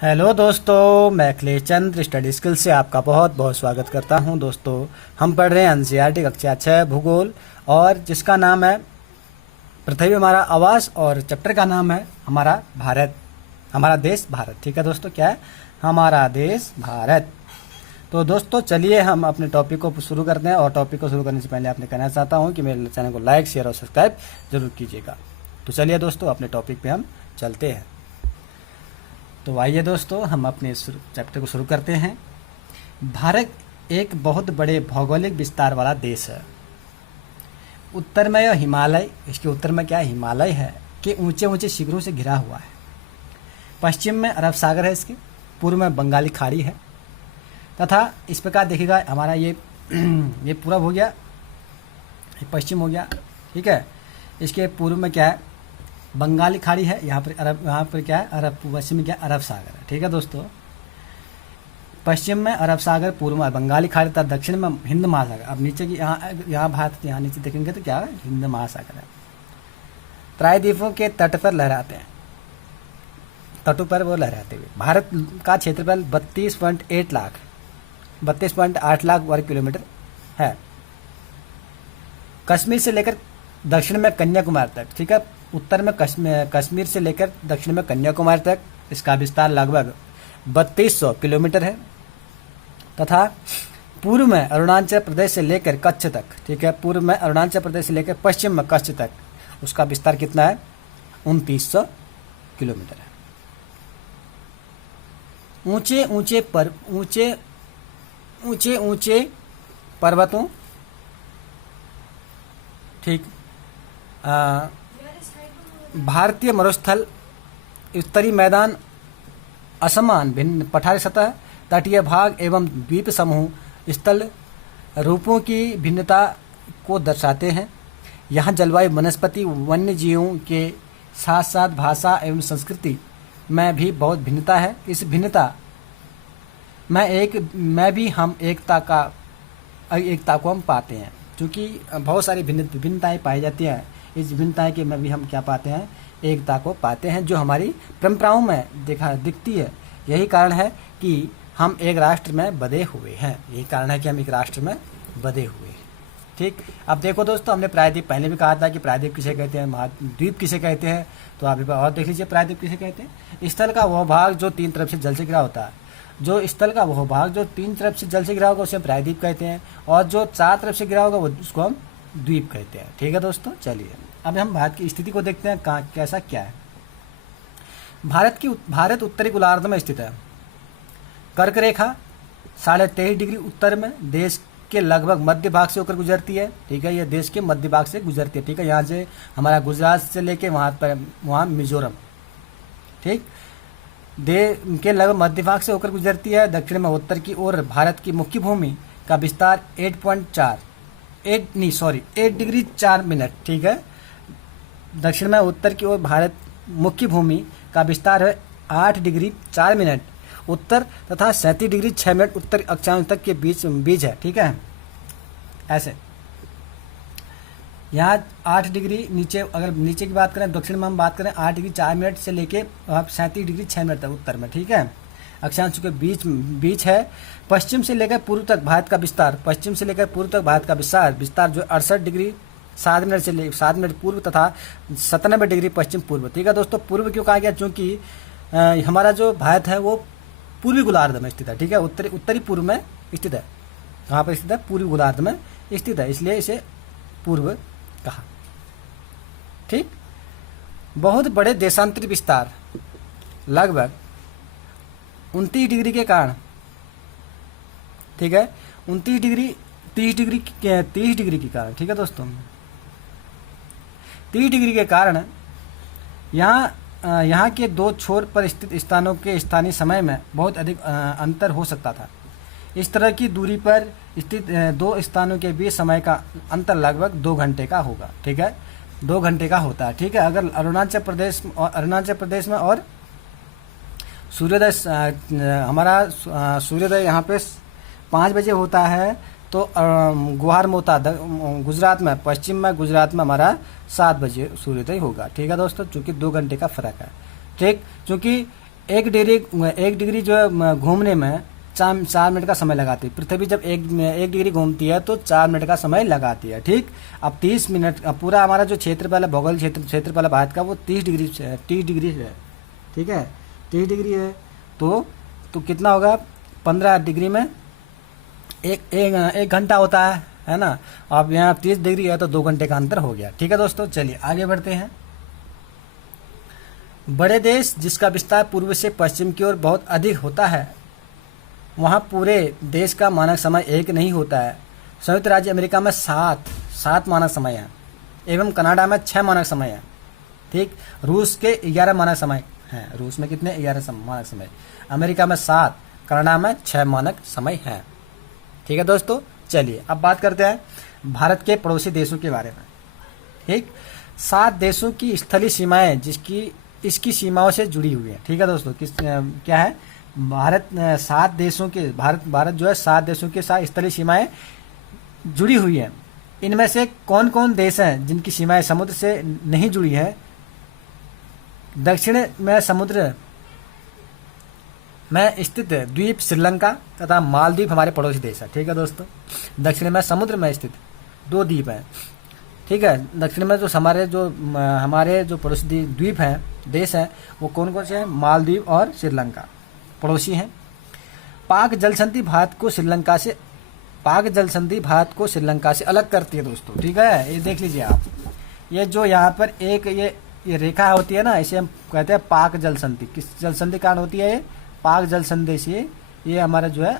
Hello दोस्तों, मैं अखिलेश चंद्र study skill से आपका बहुत बहुत स्वागत करता हूं। दोस्तों, हम पढ़ रहे हैं एनसीईआरटी कक्षा 6 भूगोल, और जिसका नाम है पृथ्वी हमारा आवास, और चैप्टर का नाम है हमारा भारत, हमारा देश भारत। ठीक है दोस्तों, क्या है? हमारा देश भारत। तो दोस्तों चलिए हम अपने टॉपिक को शुरू करते हैं, और टॉपिक को शुरू करने से पहले आपने कहना चाहता हूँ कि मेरे चैनल को लाइक, शेयर और सब्सक्राइब जरूर कीजिएगा। तो चलिए दोस्तों अपने टॉपिक पे हम चलते हैं। तो आइए दोस्तों हम अपने चैप्टर को शुरू करते हैं। भारत एक बहुत बड़े भौगोलिक विस्तार वाला देश है। उत्तर में यह हिमालय, इसके उत्तर में क्या है? हिमालय है कि ऊंचे ऊंचे शिखरों से घिरा हुआ है। पश्चिम में अरब सागर है, इसके पूर्व में बंगाली खाड़ी है, तथा इस प्रकार देखिएगा हमारा ये पूरब हो गया, ये पश्चिम हो गया। ठीक है, इसके पूर्व में क्या है? बंगाली खाड़ी है, यहाँ पर क्या है? अरब, पश्चिम में क्या है? अरब सागर है। ठीक है दोस्तों, पश्चिम में अरब सागर, पूर्व में बंगाली खाड़ी तथा दक्षिण में हिंद महासागर। अब नीचे की यहाँ भारत, यहाँ नीचे देखेंगे तो क्या है? हिंद महासागर है। प्रायद्वीपों के तट पर लहराते हैं, तटों पर वो लहराते हुए। भारत का क्षेत्रफल 32.8 लाख वर्ग किलोमीटर है। कश्मीर से लेकर दक्षिण में कन्याकुमारी तक, ठीक है, उत्तर में कश्मीर से लेकर दक्षिण में कन्याकुमारी तक इसका विस्तार लगभग 3200 किलोमीटर है, तथा पूर्व में अरुणाचल प्रदेश से लेकर कच्छ तक, ठीक है, पूर्व में अरुणाचल प्रदेश से लेकर पश्चिम में कच्छ तक उसका विस्तार कितना है? 2900 किलोमीटर है। ऊंचे ऊंचे पर्वतों, ठीक, भारतीय मरुस्थल, उत्तरी मैदान, असमान भिन्न पठारी सतह, तटीय भाग एवं द्वीप समूह स्थल रूपों की भिन्नता को दर्शाते हैं। यहाँ जलवायु, वनस्पति, वन्य जीवों के साथ साथ भाषा एवं संस्कृति में भी बहुत भिन्नता है। इस भिन्नता में भी हम एकता को हम पाते हैं, क्योंकि बहुत सारी भिन्नताएं पाई जाती हैं। इस भिन्नताएं के में भी हम क्या पाते हैं? एकता को पाते हैं, जो हमारी परंपराओं में दिखती है। यही कारण है कि हम एक राष्ट्र में बंधे हुए हैं, यही कारण है कि हम एक राष्ट्र में बंधे हुए हैं। ठीक, अब देखो दोस्तों, हमने प्रायद्वीप पहले भी कहा था कि प्रायद्वीप किसे कहते हैं, महाद्वीप किसे कहते हैं। तो आप एक बार और देख लीजिए, प्रायद्वीप किसे कहते हैं? स्थल का वह भाग जो तीन तरफ से जल से घिरा होता है। जो स्थल का वह भाग जो तीन तरफ से जल से घिरा होगा उसे हम प्रायद्वीप कहते हैं, और जो चार तरफ से घिरा होगा वो उसको हम द्वीप कहते हैं। ठीक है दोस्तों, चलिए अब हम भारत की स्थिति को देखते हैं, कहाँ कैसा क्या है। भारत उत्तरी गोलार्ध में स्थित है। कर्क रेखा 23.5 डिग्री उत्तर में देश के लगभग मध्य भाग से होकर गुजरती है। ठीक है, यह देश के मध्य भाग से गुजरती है। ठीक है, यहाँ से हमारा गुजरात से लेके वहाँ मिजोरम, ठीक, के लगभग मध्य भाग से होकर गुजरती है। दक्षिण में उत्तर की ओर भारत की मुख्य भूमि का विस्तार 8 डिग्री 4 मिनट, ठीक है। दक्षिण में उत्तर की ओर भारत मुख्य भूमि का विस्तार है 8 डिग्री 4 मिनट उत्तर, तथा 37 डिग्री 6 मिनट उत्तर अक्षांश तक के बीच है। ठीक है, ऐसे यहाँ 8 डिग्री नीचे, अगर नीचे की बात करें, दक्षिण में हम बात करें 8 डिग्री 4 मिनट से लेके 37 डिग्री 6 मिनट तक उत्तर में। ठीक है, अक्षांश के बीच है। पश्चिम से लेकर पूर्व तक भारत का विस्तार, पश्चिम से लेकर पूर्व तक भारत का विस्तार जो 68 डिग्री 7 मिनट से 7 मिनट पूर्व तथा 97 डिग्री पश्चिम पूर्व। ठीक है दोस्तों, पूर्व क्यों कहा गया? क्योंकि हमारा जो भारत है वो पूर्वी गोलार्ध में स्थित है। ठीक है, उत्तरी पूर्व में स्थित है। कहाँ पर स्थित है? पूर्वी गोलार्ध में स्थित है, इसलिए इसे पूर्व कहा। ठीक, बहुत बड़े देशांतरी विस्तार लगभग 29 डिग्री के कारण, ठीक है, 29 डिग्री 30 डिग्री के कारण, ठीक है दोस्तों, 30 डिग्री के कारण यहाँ के दो छोर पर स्थित स्थानों के स्थानीय समय में बहुत अधिक अंतर हो सकता था। इस तरह की दूरी पर स्थित दो स्थानों के बीच समय का अंतर लगभग 2 घंटे का होगा। ठीक है, 2 घंटे का होता है। ठीक है, अगर अरुणाचल प्रदेश में और सूर्योदय, हमारा सूर्योदय यहाँ पे 5 बजे होता है, तो गुहार मोता गुजरात में, पश्चिम में गुजरात में हमारा 7 बजे सूर्योदय होगा। ठीक है दोस्तों, चूंकि 2 घंटे का फर्क है। ठीक, चूंकि एक डिग्री जो है घूमने में 4 मिनट का समय लगाती है। पृथ्वी जब एक डिग्री घूमती है तो 4 मिनट का समय लगाती है। ठीक, अब 30 मिनट, अब पूरा हमारा जो क्षेत्रफल है, भौगोलिक क्षेत्रफल है भारत का, वो 30 डिग्री है। ठीक है, 30 डिग्री है तो कितना होगा, 15 डिग्री में एक घंटा होता है ना। अब यहाँ 30 डिग्री है तो 2 घंटे का अंतर हो गया। ठीक है दोस्तों, चलिए आगे बढ़ते हैं। बड़े देश जिसका विस्तार पूर्व से पश्चिम की ओर बहुत अधिक होता है, वहाँ पूरे देश का मानक समय एक नहीं होता है। संयुक्त राज्य अमेरिका में 7 मानक समय है एवं कनाडा में 6 मानक समय है। ठीक, रूस के 11 मानक समय हैं। रूस में कितने? 11 मानक समय। अमेरिका में 7, कनाडा में 6 मानक समय हैं। ठीक है दोस्तों, चलिए अब बात करते हैं भारत के पड़ोसी देशों के बारे में। ठीक, 7 देशों की स्थलीय सीमाएं जिसकी इसकी सीमाओं से जुड़ी हुई है। ठीक है दोस्तों, क्या है? भारत 7 देशों के भारत जो है 7 देशों के साथ स्थलीय सीमाएं जुड़ी हुई है। इनमें से कौन कौन देश हैं जिनकी सीमाएं समुद्र से नहीं जुड़ी है? दक्षिण में समुद्र में स्थित द्वीप श्रीलंका तथा मालदीव हमारे पड़ोसी देश है। ठीक है दोस्तों, दक्षिण में समुद्र में स्थित 2 द्वीप हैं। ठीक है, दक्षिण में जो हमारे जो पड़ोसी द्वीप हैं, देश हैं, वो कौन कौन से हैं? मालदीव और श्रीलंका पड़ोसी हैं। पाक जल संधि भारत को श्रीलंका से अलग करती है दोस्तों। ठीक है, ये देख लीजिए आप, ये जो यहाँ पर एक ये रेखा होती है ना, इसे हम कहते हैं पाक जल संधि। किस जल संधि कारण होती है? ये पाक जल संधि से ये हमारा जो है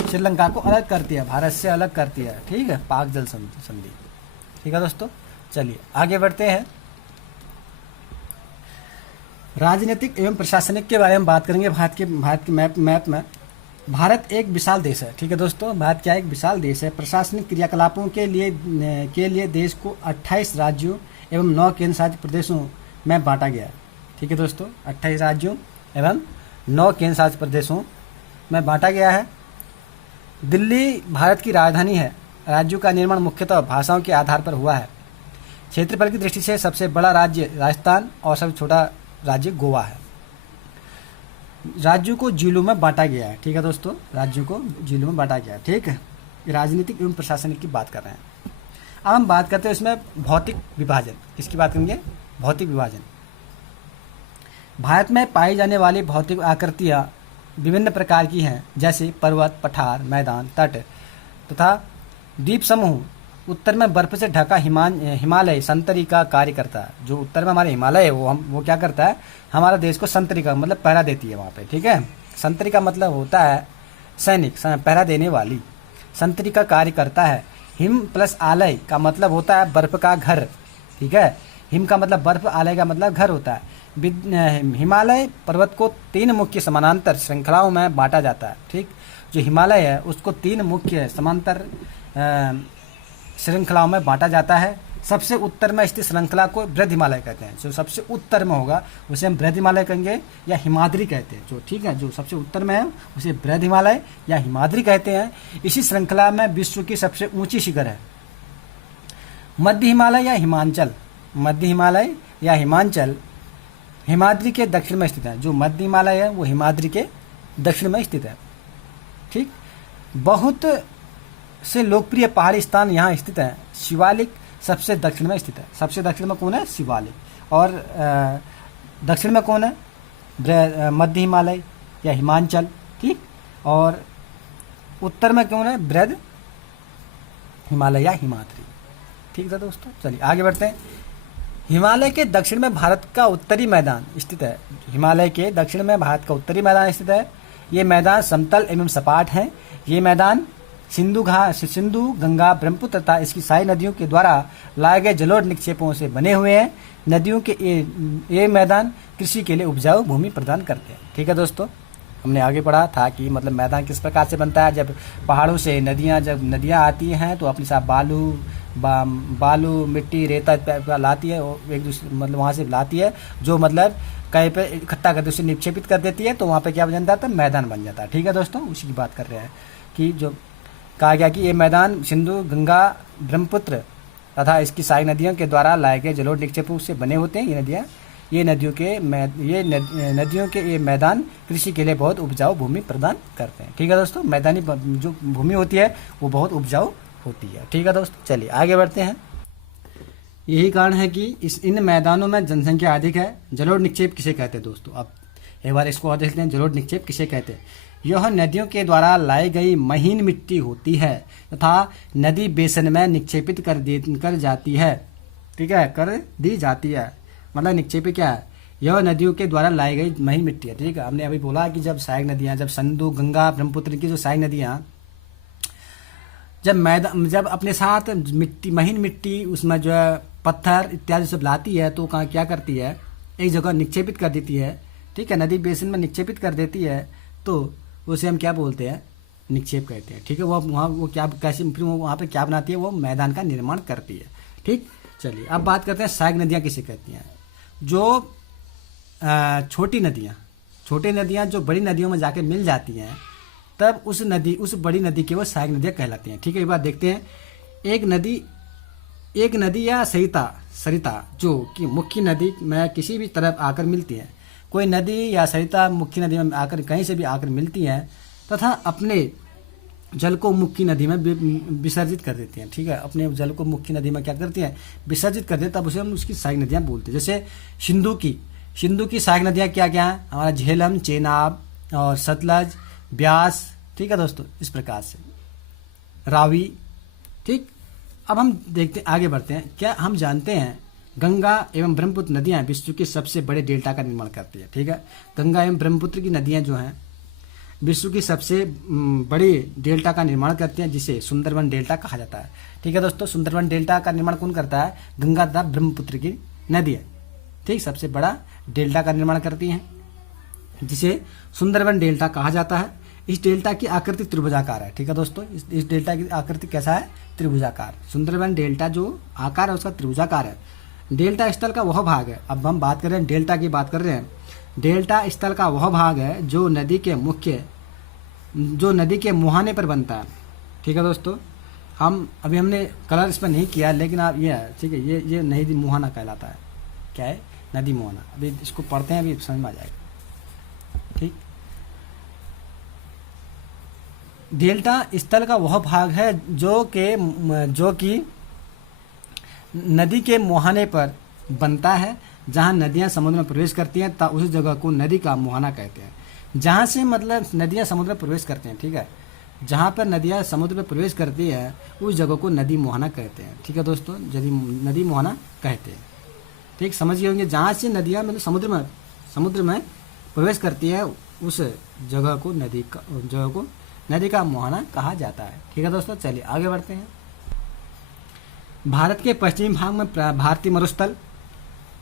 श्रीलंका को अलग करती है, भारत से अलग करती है। ठीक है, पाक जल संधि। ठीक है दोस्तों, चलिए आगे बढ़ते हैं। राजनीतिक एवं प्रशासनिक के बारे में बात करेंगे। भारत के मैप में भारत एक विशाल देश है। ठीक है दोस्तों, भारत क्या एक विशाल देश है। प्रशासनिक क्रियाकलापों के लिए देश को 28 राज्यों एवं 9 केंद्र शासित प्रदेशों में बांटा गया है। ठीक है दोस्तों, 28 राज्यों एवं 9 केंद्र शासित प्रदेशों में बांटा गया है। दिल्ली भारत की राजधानी है। राज्यों का निर्माण मुख्यतः भाषाओं के आधार पर हुआ है। क्षेत्रफल की दृष्टि से सबसे बड़ा राज्य राजस्थान और सबसे छोटा राज्य गोवा है। राज्यों को जिलों में बांटा गया है। ठीक है दोस्तों, राज्यों को जिलों में बांटा गया है। ठीक है, राजनीतिक एवं प्रशासनिक की बात कर रहे हैं। अब हम बात करते हैं इसमें भौतिक विभाजन। किसकी बात करेंगे? भौतिक विभाजन। भारत में पाई जाने वाली भौतिक आकृतियां विभिन्न प्रकार की हैं, जैसे पर्वत, पठार, मैदान, तट तथा द्वीप समूह। उत्तर में बर्फ से ढका हिमालय संतरी का कार्य करता है। जो उत्तर में हमारे हिमालय है वो क्या करता है? हमारा देश को संतरी का मतलब पहरा देती है वहाँ पे। ठीक है, संतरी का मतलब होता है सैनिक, पहरा देने वाली। संतरी का कार्य करता है। हिम प्लस आलय का मतलब होता है बर्फ का घर। ठीक है, हिम का मतलब बर्फ, आलय का मतलब घर होता है। हिमालय पर्वत को 3 मुख्य समानांतर श्रृंखलाओं में बांटा जाता है। ठीक, जो हिमालय है उसको 3 मुख्य समांतर श्रृंखलाओं में बांटा जाता है। सबसे उत्तर में स्थित श्रृंखला को बृहद हिमालय कहते हैं। जो सबसे उत्तर में होगा उसे हम बृहद हिमालय कहेंगे या हिमाद्री कहते हैं। जो ठीक है, जो सबसे उत्तर में है उसे बृहद हिमालय या हिमाद्री कहते हैं। इसी श्रृंखला में विश्व की सबसे ऊंची शिखर है मध्य हिमालय या हिमांचल। मध्य हिमालय या हिमांचल हिमाद्री के दक्षिण में स्थित है। जो मध्य हिमालय है वो हिमाद्री के दक्षिण में स्थित है। ठीक, बहुत से लोकप्रिय पहाड़ी स्थान यहाँ स्थित हैं। शिवालिक सबसे दक्षिण में स्थित है। सबसे दक्षिण में कौन है? शिवालिक। और दक्षिण में कौन है? मध्य हिमालय या हिमांचल। ठीक, और उत्तर में कौन है? बृहद हिमालय या हिमाद्री। ठीक है दोस्तों, चलिए आगे बढ़ते हैं। हिमालय के दक्षिण में भारत का उत्तरी मैदान स्थित है। हिमालय के दक्षिण में भारत का उत्तरी मैदान स्थित है। ये मैदान समतल एवं सपाट है। ये मैदान सिंधु, गंगा, ब्रह्मपुत्र तथा इसकी सारी नदियों के द्वारा लाए गए जलोढ़ निक्षेपों से बने हुए हैं। नदियों के ये मैदान कृषि के लिए उपजाऊ भूमि प्रदान करते हैं। ठीक है दोस्तों, हमने आगे पढ़ा था कि मतलब मैदान किस प्रकार से बनता है। जब पहाड़ों से जब नदियाँ आती हैं तो अपने साथ बालू, मिट्टी, रेता लाती है, एक दूसरे मतलब वहाँ से लाती है, जो मतलब कहीं पे इकट्ठा करके उसे निक्षेपित कर देती है, तो वहाँ पे क्या बन जाता है? मैदान बन जाता है। ठीक है दोस्तों, उसी की बात कर रहे हैं कि जो कहा गया कि ये मैदान सिंधु, गंगा, ब्रह्मपुत्र तथा इसकी सारी नदियों के द्वारा लाए गए जलोढ़ निक्षेपों से बने होते हैं। ये नदियाँ ये नदियों के ये मैदान कृषि के लिए बहुत उपजाऊ भूमि प्रदान करते हैं। ठीक है दोस्तों, मैदानी जो भूमि होती है वो बहुत उपजाऊ होती है। ठीक है दोस्तों, चलिए आगे बढ़ते हैं। यही कारण है कि इन मैदानों में जनसंख्या अधिक है। जलोढ़ निक्षेप किसे कहते हैं दोस्तों? अब एक बार इसको और देख लेते हैं, जलोढ़ निक्षेप किसे कहते हैं? यह नदियों के द्वारा लाई गई महीन मिट्टी होती है तथा नदी बेसन में निक्षेपित कर जाती है। ठीक है, कर दी जाती है, मतलब निक्षेपित क्या है? यह नदियों के द्वारा लाई गई महीन मिट्टी है। ठीक है, हमने अभी बोला कि जब सहायक नदियाँ, जब सिंधु, गंगा, ब्रह्मपुत्र की जो सहायक नदियाँ जब अपने साथ महीन मिट्टी उसमें जो है पत्थर इत्यादि सब लाती है तो क्या करती है? एक जगह निक्षेपित कर देती है। ठीक है, नदी बेसिन में निक्षेपित कर देती है तो उसे हम क्या बोलते हैं? निक्षेप कहते हैं। ठीक है, वो क्या कैसे फिर वो वहाँ पे क्या बनाती है? वो मैदान का निर्माण करती है। ठीक, चलिए अब बात करते हैं सहायक नदियाँ किसे कहती हैं। जो छोटी नदियाँ जो बड़ी नदियों में जाके मिल जाती हैं तब उस बड़ी नदी के वो सहायक नदियाँ कहलाती हैं। ठीक है, एक बार देखते हैं। एक नदी या सरिता जो कि मुख्य नदी में किसी भी तरफ आकर मिलती है। कोई नदी या सरिता मुख्य नदी में आकर कहीं से भी आकर मिलती है तथा अपने जल को मुख्य नदी में विसर्जित कर देती हैं। ठीक है, अपने जल को मुख्य नदी में क्या करती हैं? विसर्जित कर देती है। तब उसे हम उसकी सहायक नदियाँ बोलते हैं। जैसे सिंधु की सहायक नदियाँ क्या क्या हैं? हमारा झेलम, चेनाब और सतलज, ब्यास। ठीक है दोस्तों, इस प्रकार से रावी। ठीक, अब हम देखते आगे बढ़ते हैं। क्या हम जानते हैं गंगा एवं ब्रह्मपुत्र नदियां विश्व के सबसे बड़े डेल्टा का निर्माण करती है। ठीक है, गंगा एवं ब्रह्मपुत्र की नदियां जो हैं विश्व की सबसे बड़ी डेल्टा का निर्माण करती हैं, जिसे सुंदरबन डेल्टा कहा जाता है। ठीक है दोस्तों, सुंदरबन डेल्टा का निर्माण कौन करता है? गंगा तथा ब्रह्मपुत्र की नदी है। ठीक, सबसे बड़ा डेल्टा का निर्माण करती हैं जिसे सुंदरबन डेल्टा कहा जाता है। इस डेल्टा की आकृति त्रिभुजाकार है। ठीक है दोस्तों, इस डेल्टा की आकृति कैसा है? त्रिभुजाकार। सुंदरबन डेल्टा जो आकार है उसका त्रिभुजाकार है। डेल्टा स्थल का वह भाग है, अब हम बात कर रहे हैं डेल्टा की बात कर रहे हैं। डेल्टा स्थल का वह भाग है जो नदी के मुहाने पर बनता है। ठीक है दोस्तों, हमने कलर इस पर नहीं किया, लेकिन आप ये है, ठीक है, ये नदी मुहाना कहलाता है। क्या है? नदी मुहाना। अभी इसको पढ़ते हैं, अभी समझ में आ जाएगा। ठीक, डेल्टा स्थल का वह भाग है जो कि नदी के मुहाने पर बनता है। जहाँ नदियाँ समुद्र में प्रवेश करती हैं उस जगह को नदी का मुहाना कहते हैं। जहाँ से मतलब नदियाँ समुद्र में प्रवेश करती हैं। ठीक है, जहाँ पर नदियाँ समुद्र में प्रवेश करती है उस जगह को नदी मुहाना कहते हैं। ठीक है दोस्तों, नदी मुहाना कहते हैं। ठीक, समझ गए होंगे। जहाँ से नदियाँ मतलब समुद्र में प्रवेश करती है उस जगह को नदी का मुहाना कहा जाता है। ठीक है दोस्तों, चलिए आगे बढ़ते हैं। भारत के पश्चिमी भाग में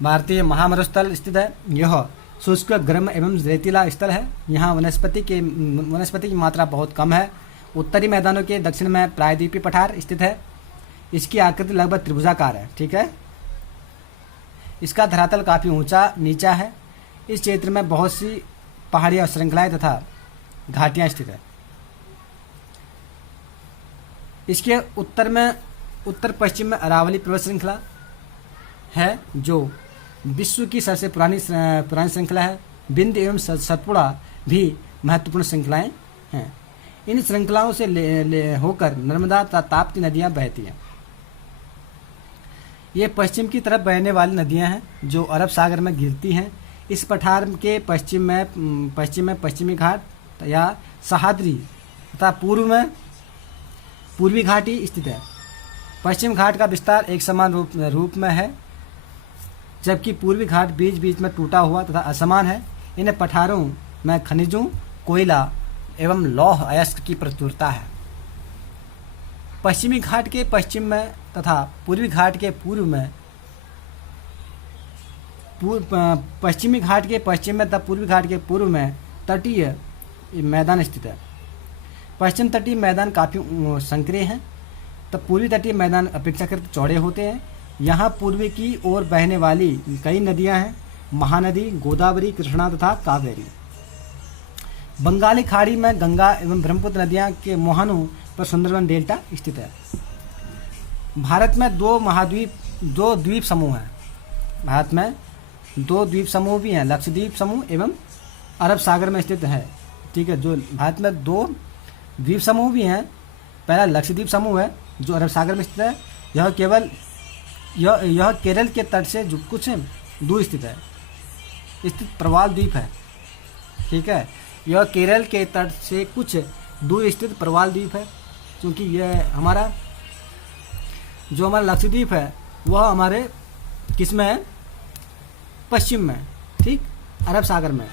भारतीय महामरुस्थल स्थित है। यह शुष्क, गर्म एवं रेतीला स्थल है। यहाँ वनस्पति की मात्रा बहुत कम है। उत्तरी मैदानों के दक्षिण में प्रायद्वीपीय पठार स्थित है। इसकी आकृति लगभग त्रिभुजाकार है। ठीक है, इसका धरातल काफी ऊंचा नीचा है। इस क्षेत्र में बहुत सी पहाड़ियां श्रृंखलाएं तथा घाटियां स्थित है। इसके उत्तर पश्चिम में अरावली पर्वत श्रृंखला है जो विश्व की सबसे पुरानी श्रृंखला है। बिंद एवं सतपुड़ा भी महत्वपूर्ण श्रृंखलाएं हैं। इन श्रृंखलाओं से होकर नर्मदा तथा ताप्ती नदियां बहती हैं। ये पश्चिम की तरफ बहने वाली नदियां हैं जो अरब सागर में गिरती हैं। इस पठार के पश्चिम में पश्चिमी घाट या सह्याद्री तथा पूर्व में पूर्वी घाटी स्थित है। पश्चिम घाट का विस्तार एक समान रूप में है, जबकि पूर्वी घाट बीच बीच में टूटा हुआ तथा असमान है। इन पठारों में खनिजों, कोयला एवं लौह अयस्क की प्रचुरता है। पश्चिमी घाट के पश्चिम में तथा पूर्वी घाट के पूर्व में पश्चिमी घाट के पश्चिम में तथा पूर्वी घाट के पूर्व में तटीय मैदान स्थित है। पश्चिम तटीय मैदान काफ़ी संकरे हैं, तब पूर्वी तटीय मैदान अपेक्षाकृत चौड़े होते हैं। यहाँ पूर्वी की ओर बहने वाली कई नदियाँ हैं, महानदी, गोदावरी, कृष्णा तथा कावेरी। बंगाली खाड़ी में गंगा एवं ब्रह्मपुत्र नदियाँ के मुहानों पर सुंदरबन डेल्टा स्थित है। भारत में दो द्वीप समूह हैं। भारत में दो द्वीप समूह भी हैं, लक्षद्वीप समूह एवं अरब सागर में स्थित है। ठीक है, जो भारत में दो द्वीप समूह भी हैं। पहला लक्षद्वीप समूह है जो अरब सागर में स्थित है। यह केरल के तट से जो कुछ दूर स्थित प्रवाल द्वीप है। ठीक है, यह केरल के तट से कुछ दूर स्थित प्रवाल द्वीप है, क्योंकि यह हमारा लक्षद्वीप है वह हमारे किस में है, पश्चिम में, ठीक, अरब सागर में।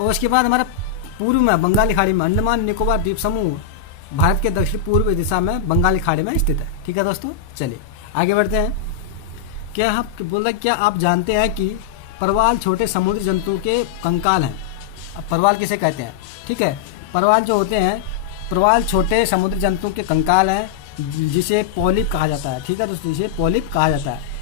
और उसके बाद हमारा पूर्व में बंगाली खाड़ी में अंडमान निकोबार द्वीप समूह भारत के दक्षिण पूर्व दिशा में बंगाली खाड़ी में स्थित है। ठीक है दोस्तों, चलिए आगे बढ़ते हैं। क्या आप जानते हैं कि परवाल छोटे समुद्री जंतु के कंकाल हैं। अब परवाल किसे कहते हैं? ठीक है, परवाल जो होते हैं, परवाल छोटे समुद्री जंतु के कंकाल हैं, जिसे पॉलिप कहा जाता है। ठीक है दोस्तों, जिसे पॉलिप कहा जाता है।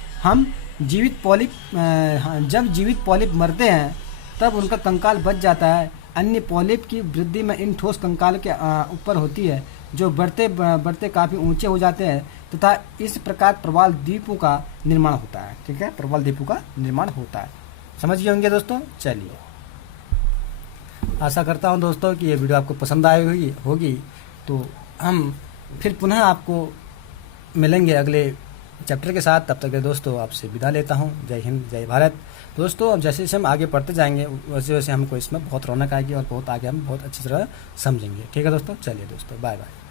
जब जीवित पॉलिप मरते हैं तब उनका कंकाल बच जाता है। अन्य पॉलिप की वृद्धि में इन ठोस कंकाल के ऊपर होती है, जो बढ़ते बढ़ते काफ़ी ऊंचे हो जाते हैं तथा इस प्रकार प्रवाल द्वीपों का निर्माण होता है। ठीक है, प्रवाल द्वीपों का निर्माण होता है। समझ गए होंगे दोस्तों। चलिए, आशा करता हूं दोस्तों कि ये वीडियो आपको पसंद आई होगी। तो हम फिर पुनः आपको मिलेंगे अगले चैप्टर के साथ। तब तक के दोस्तों आपसे विदा लेता हूं। जय हिंद, जय भारत। दोस्तों अब जैसे जैसे हम आगे पढ़ते जाएंगे वैसे वैसे हमको इसमें बहुत रौनक आएगी और बहुत आगे हम बहुत अच्छी तरह समझेंगे। ठीक है दोस्तों, चलिए दोस्तों, बाय बाय।